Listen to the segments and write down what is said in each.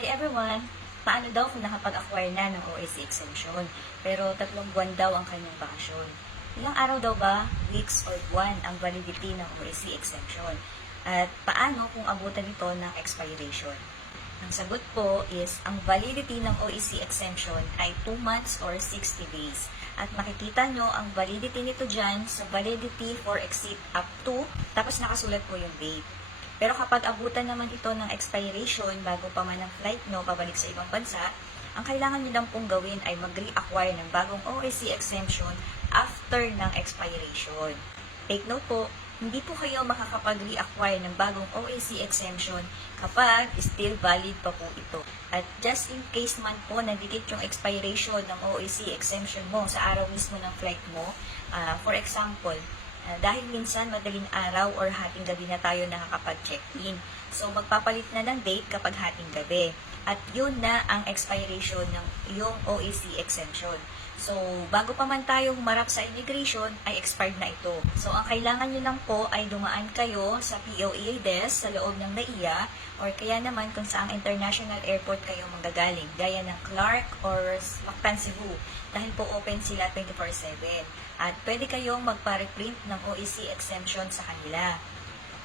Hi everyone! Paano daw kung nakapag-acquire na ng OAC exemption, pero tatlong buwan daw ang kanyang bakasyon? Ilang araw daw ba, weeks or buwan ang validity ng OAC exemption? At paano kung abutan ito ng expiration? Ang sagot po is, ang validity ng OEC exemption ay 2 months or 60 days. At makikita nyo ang validity nito dyan sa validity for exceed up to, tapos nakasulat po yung date. Pero kapag abutan naman ito ng expiration bago pa man ang flight nyo pabalik sa ibang bansa, ang kailangan nyo lang pong gawin ay mag-reacquire ng bagong OEC exemption after ng expiration. Take note po, hindi po kayo makakapag-reacquire ng bagong OAC exemption kapag still valid pa po ito. At just in case man po nandikit yung expiration ng OAC exemption mo sa araw mismo ng flight mo, ah, for example, ah, dahil minsan madaling araw or hating gabi na tayo nakakapag-check-in. So, magpapalit na ng date kapag hating gabi. At yun na ang expiration ng yung OAC exemption. So, bago pa man tayo humarap sa immigration, ay expired na ito. So, ang kailangan nyo lang po ay dumaan kayo sa POEA desk sa loob ng NAIA or kaya naman kung saang international airport kayo manggagaling, gaya ng Clark or Mactan, Cebu, dahil po open sila 24-7. At pwede kayong magpa-reprint ng OEC exemption sa kanila.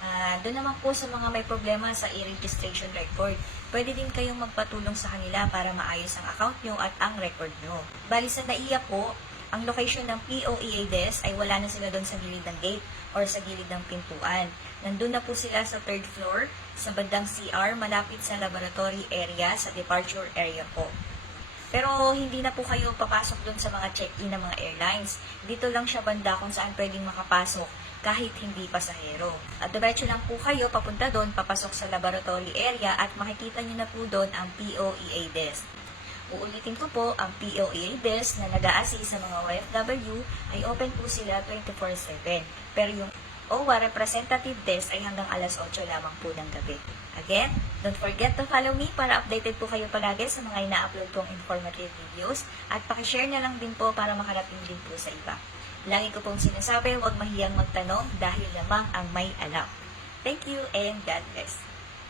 Ah, doon naman po sa mga may problema sa e-registration record, pwede din kayong magpatulong sa kanila para maayos ang account nyo at ang record nyo. Bali sa NAIA po, ang location ng POEA desk ay wala na sila doon sa gilid ng gate or sa gilid ng pintuan. Nandun na po sila sa third floor, sa bandang CR, malapit sa laboratory area, sa departure area po. Pero hindi na po kayo papasok doon sa mga check-in ng mga airlines. Dito lang siya banda kung saan pwedeng makapasok kahit hindi pasahero. At diretso lang po kayo papunta doon, papasok sa laboratory area at makikita nyo na po doon ang POEA desk. Uulitin ko po, ang POEA desk na nag-aasi sa mga OFW ay open po sila 24-7. Pero yung OWA representative desk ay hanggang alas 8 lamang po ng gabi. Again, don't forget to follow me para updated po kayo palagi sa mga ina-upload kong informative videos at pakishare na lang din po para makarating din po sa iba. Lagi ko pong sinasabi, huwag mahiyang magtanong dahil lamang ang may alam. Thank you and God bless.